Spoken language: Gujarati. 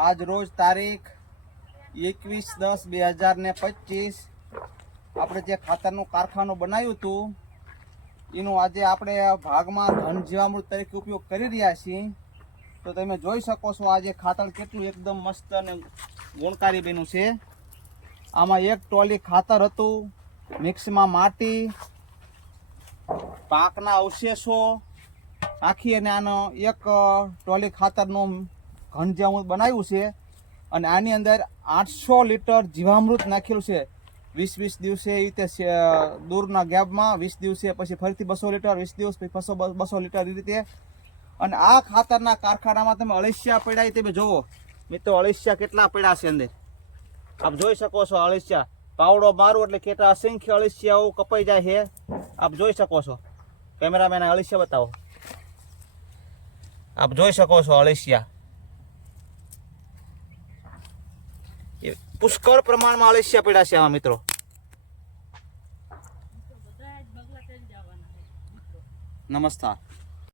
આજ રોજ તારીખ 21/10/2025 આપણે જે ખાતરનું કારખાનું બનાવ્યું હતું એનું આજે આપણે ભાગમાં ઘન જીવામૃત તરીકે ઉપયોગ કરી રહ્યા છીએ। તો તમે જોઈ શકો છો આજે ખાતર કેટલું એકદમ મસ્ત અને ગુણકારી બન્યું છે। આમાં એક ટોલી ખાતર હતું, મિક્સમાં માટી, પાકના અવશેષો આખી અને આનો એક ટોલી ખાતરનું ઘન જીવામૃત બનાવ્યું છે। અને આની અંદર 800 લીટર જીવામૃત નાખેલું છે। 20 દિવસે એ રીતે દૂરના ગેપમાં 20 દિવસે પછી ફરીથી 200 લીટર, 20 દિવસ પછી 200 લીટર એ રીતે। અને આ ખાતરના કારખાનામાં તમે અળસિયા પડ્યા તમે જોવો મિત્રો, અળસિયા કેટલા પડ્યા છે અંદર આપ જોઈ શકો છો। અળસિયા પાવડો મારું એટલે કેટલા અસંખ્ય અળસિયાઓ કપાઈ જાય છે, આપ જોઈ શકો છો। કેમેરામેન અળસિયા બતાવો, આપ જોઈ શકો છો અળસિયા પુષ્કળ પ્રમાણમાં અળસિયા પડ્યા છે આમાં મિત્રો। નમસ્કાર।